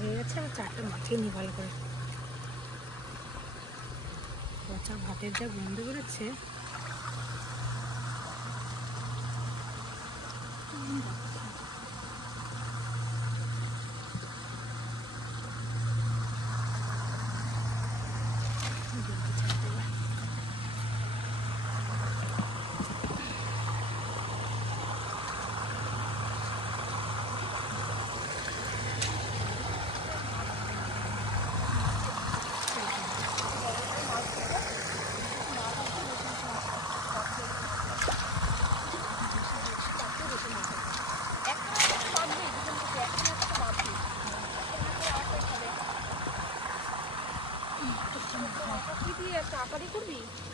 হয়ে গেছে, আর 4টা মাখিয়ে নিই ভালো করে। পচা ভাতের যা গন্ধ বেরোচ্ছে।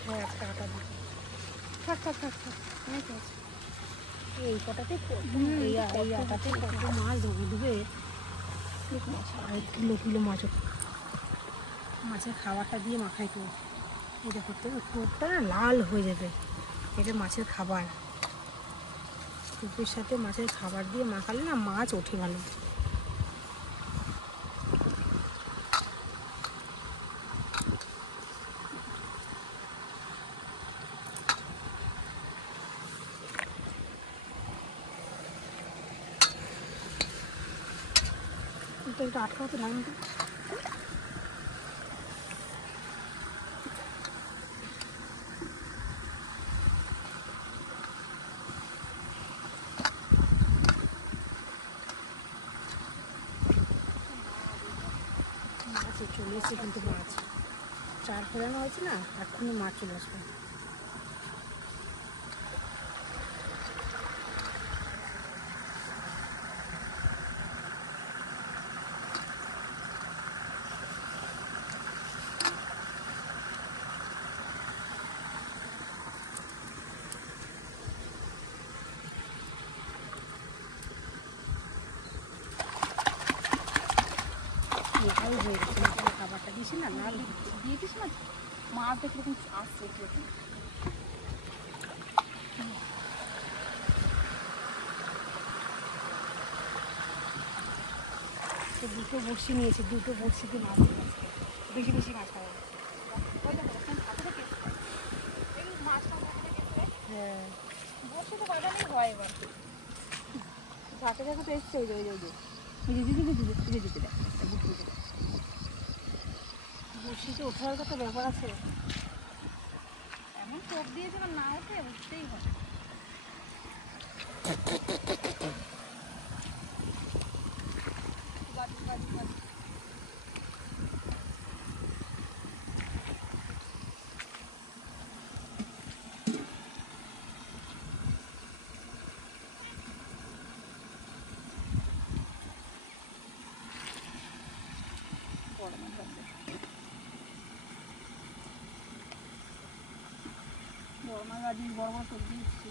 হ্যাঁ, একটা আটা দিই। থাক থাক থাক থাক, অনেক আছে। এই কটাতে এই আটাতে কত মাছ ডুবে, কিলো কিলো মাছ। মাছের খাবারটা দিয়ে মাখাই তো, এই দেখো তো ঠোঁটটা না লাল হয়ে যাবে। এটা মাছের খাবার, টুপির সাথে মাছের খাবার দিয়ে মাখালে না মাছ ওঠে ভালো। একটু আটকা হতে ঢাকুন তো। মাছ চলে এসছে কিন্তু, মাছ 4 ফোড়ানো হয়েছে না, এখনই মাছ চলে আসবে। লাল হয়ে গেছে মাছের খাবারটা দিয়েছি না, লাল দিয়ে দিস না। মাছ দেখে এরকম আসছে এরকম। তো 2টো বড়শি নিয়েছি, 2টো বড়শিতে মাছ দিয়েছি। বেশি বেশি মাছ খাওয়া। হ্যাঁ, বড়শি তো বাজারেই হয় এবার। ঝাঁকে ঝাঁকে তো এসছে। ওই বড়শিতে ওঠার একটা ব্যাপার আছে। এমন টোপ দিয়েছে, এবার না ওঠে উঠতেই হবে। বড় মাছ আজ বড় বড় সবজি দিচ্ছি।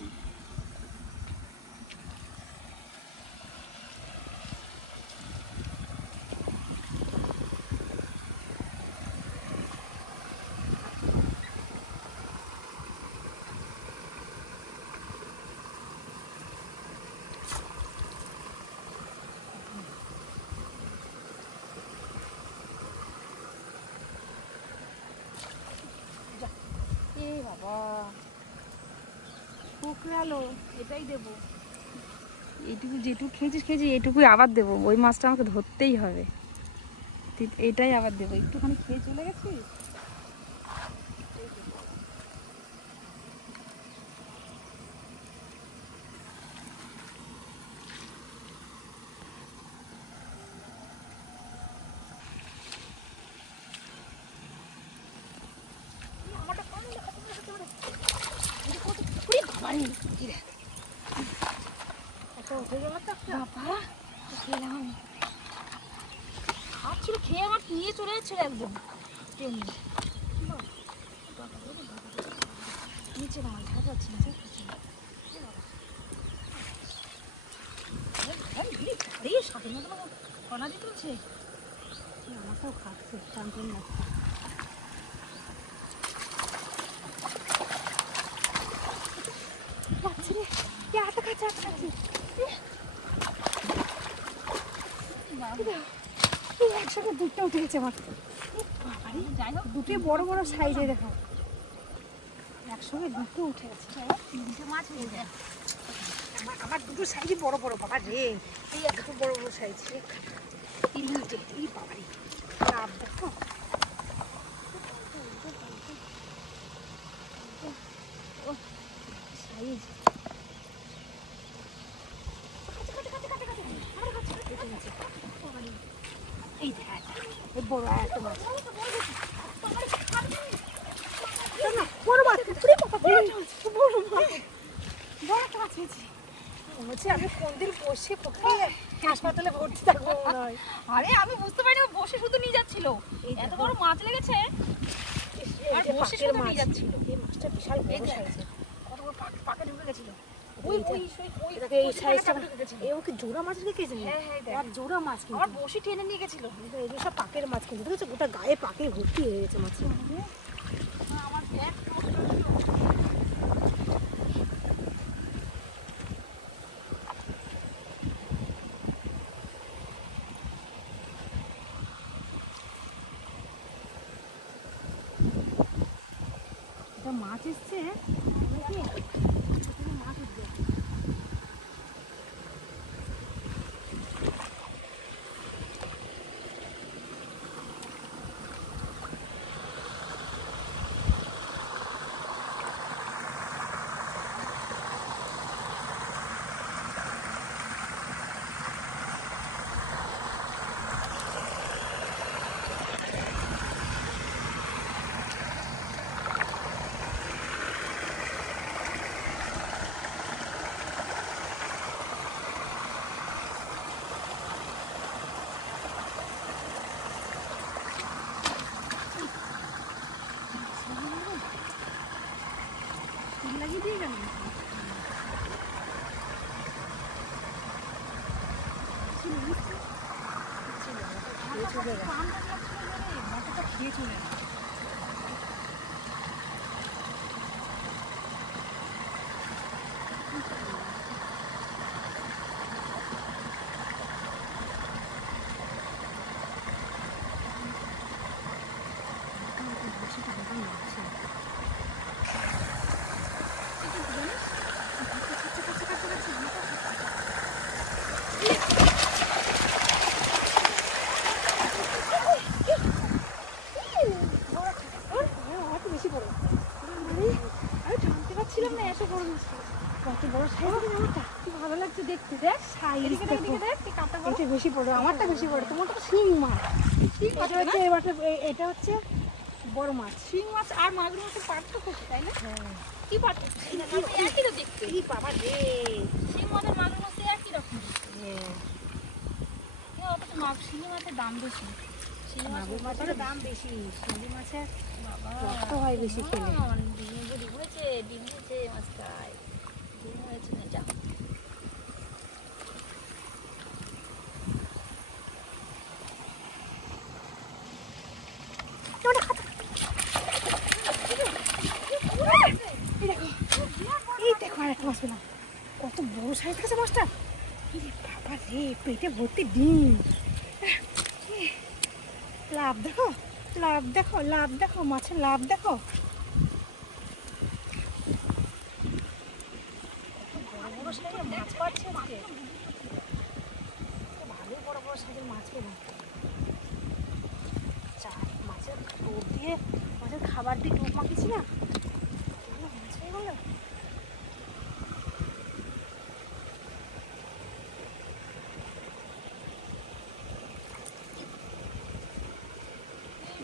এই বাবা, শুকরালো, এটাই দেবো। এইটুকু যেটুকু খেয়েছি এইটুকুই আবার দেবো। ওই মাছটা আমাকে ধরতেই হবে, এটাই আবার দেবো। একটুখানি খেয়ে চলে গেছি। খেয়ে আমার নিয়ে চলে যাচ্ছিল একদম নিচে না, দেখা যাচ্ছে না। সাথে মতো কণা দিতে হচ্ছে, আমাকেও খাচ্ছে, টান টান লাগছে। দুটো উঠে গেছে আমার। যাই হোক দুটো বড় বড় সাইজে দেখো, একসঙ্গে দুটো উঠে গেছে। তিনটে মাছ হয়ে যায়। আমার দুটো সাইজে বড় বড়, বাবা রে, এই দুটো বড় বড় সাইজ। তিনটে, এই বাবারি লাভ দেখো। সাইজ এই দেখ, এই বড় একটা মাছ, বড় মাছ, বড় একটা মাছ হয়েছে। বলছি আমি কোনদিন বসে পড়ে হাসপাতালে ভর্তি থাকবো মনে হয়। আরে আমি বুঝতে পারিনি ও বসে শুধু নিয়ে যাচ্ছিল, এত বড় মাছ লেগেছে আর বসে শুধু নিয়ে যাচ্ছিল। এই মাছটা বিশাল বড় সাইজের, কত বড় পাকে ঢুকে গেছিল। ওই এই সাইজটা, এই ওকে জোড়া মাছ রেখেছে। হ্যাঁ হ্যাঁ দেখ, আর জোড়া মাছ কিন্তু, আর বসে টেনে নিয়ে গেছিল। এগুলো সব পাকের মাছ কিন্তু, দেখেছো গোটা গায়ে পাকে ভর্তি হয়ে গেছে মাছ। আমার ব্যাগ এটা মাছ এসছে, মাছ উঠবে। লাগিয়ে দিয়ে গেল খেয়ে চলে গেল। বেশি বড়, আমি টানতে পারছিলাম না, এত বড় মাছ। কত বড় সাইজ আমারটা, কি ভালো লাগছে দেখতে। দেখ সাইজ, এদিকে দেখ কি কাপটা বড়। এটা বেশি বড়, আমারটা বেশি বড়, তোমারটা তো শিং মাছ। শিং মাছ এটা হচ্ছে এটা হচ্ছে বড় মাছ। শিং মাছ আর মাগুর মাছের পার্থক্য কি, তাই না? হ্যাঁ, কি পার্থক্য? একই তো দেখতে। এই বাবা রে, শিং মাছের মাগুর মাছ একই রকম। হ্যাঁ, অথচ শিং মাছের দাম বেশি। শিং মাগুর মাছের দাম বেশি, শিঙি মাছের বাবা রক্ত হয় বেশি খেলে। ডিম হয়েছে, ডিম হয়েছে মাছটায়, ডিম হয়েছে না যা। এই দেখো আর একটা মাছ পেলাম, কত বড় সাইজ আছে মাছটা। বাবা রে, পেটে ভর্তি ডিম। লাভ দেখো, লাভ দেখো, লাভ দেখো, মাছের লাভ দেখো। বড় বড় সাইজের মাছ পাচ্ছে আজকে, ভালোই বড় বড় সাইজের মাছ পেলাম। মাছের টোপ দিয়ে, মাছের খাবার দিয়ে টোপ মাখিয়েছি না, মাছ হয়ে গেল।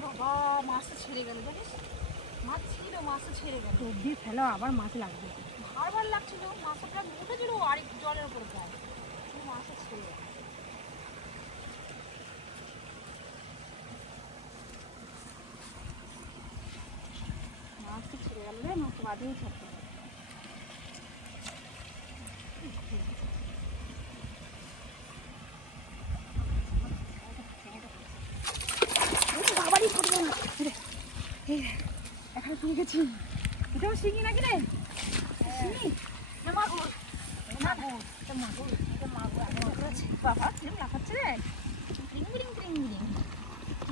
বাবা মাছটা ছেড়ে গেল, জানিস? মাছ ছিল, মাছটা ছেড়ে গেল। টোপ দিয়ে ফেলো, আবার মাছ লাগবে। ভার লাগছিল, মাছটা প্রায় উঠেছিল আর জলের উপরে প্রায়, মাছটা ছেড়ে গেল। মাছটা ছেড়ে গেল রে, মাছটা বাদিয়েই ছাড়তে হবে। বাবারই করবো না, এখানে পেয়ে গেছি। এটাও শিঙি নাকি রে? শিঙি না মাগুর? মাগুর, এটা মাগুর, এটা মাগুর। বাবা কিরম লাফাচ্ছে রে, ত্রিং বিরিং ত্রিং বিরিং।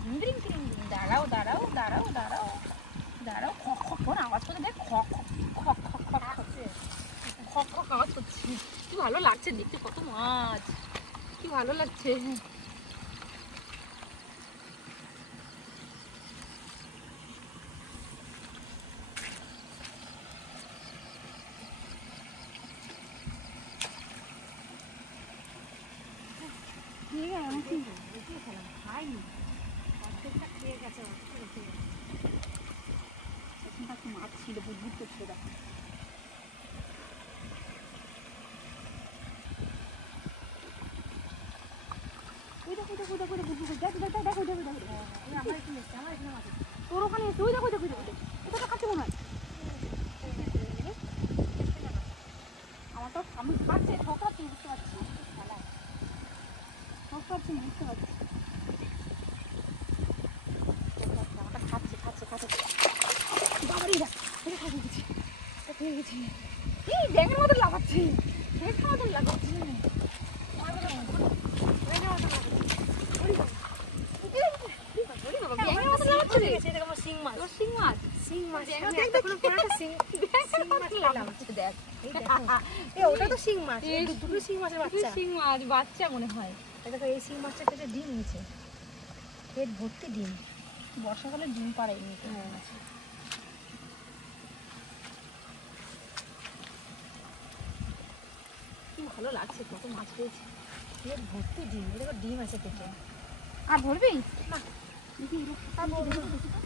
ধিং ধিং ধিং। দাঁড়াও দাঁড়াও দাঁড়াও দাঁড়াও দাঁড়াও, খক খক করে আওয়াজ করতে দেখ, খক খক খক খক খক খক খক আওয়াজ করছে। কি ভালো লাগছে দেখতে, কত মাছ, কি ভালো লাগছে। খাইনি, অর্ধেকটা খেয়ে গেছে, মাছ ছিল বুঝবুঝ করছে দেখো। তোর ওখানে এসে ওই দেখো দেখো দেখো, এটা তো খাচ্ছে মনে হয়। আমার তো আমি খাচ্ছে ঠকাচ্ছি, বুঝতে পারছি, ঠকাচ্ছি বুঝতে পারছি। আমারটা খাচ্ছে খাচ্ছে খাচ্ছে। বাবারে এটা খাবে গেছি, পেয়ে গেছি। এই ব্যাঙের মতো লাগাচ্ছে, ব্যাঙের মতো লাগাচ্ছে, শিং মাছ, শিং মাছ, শিং মাছ, দেখ, আমি দেখ, এতক্ষণ পরে একটা শিং মাছ পেলাম। দেখ এই দেখো, এই ওটা তো শিং মাছ, এই দুটো শিং মাছের বাচ্চা। শিং মাছ বাচ্চা মনে হয়। এই দেখো, এই শিং মাছটা পেটে ডিম নিচে, পেট ভর্তি ডিম। বর্ষাকালে ডিম পাড়ে এমনিতে। কি ভালো লাগছে, কত মাছ পেয়েছি, পেট ভর্তি ডিম। এই দেখো ডিম আছে পেটে। আর ধরবি? না, দেখি আর বলবো না।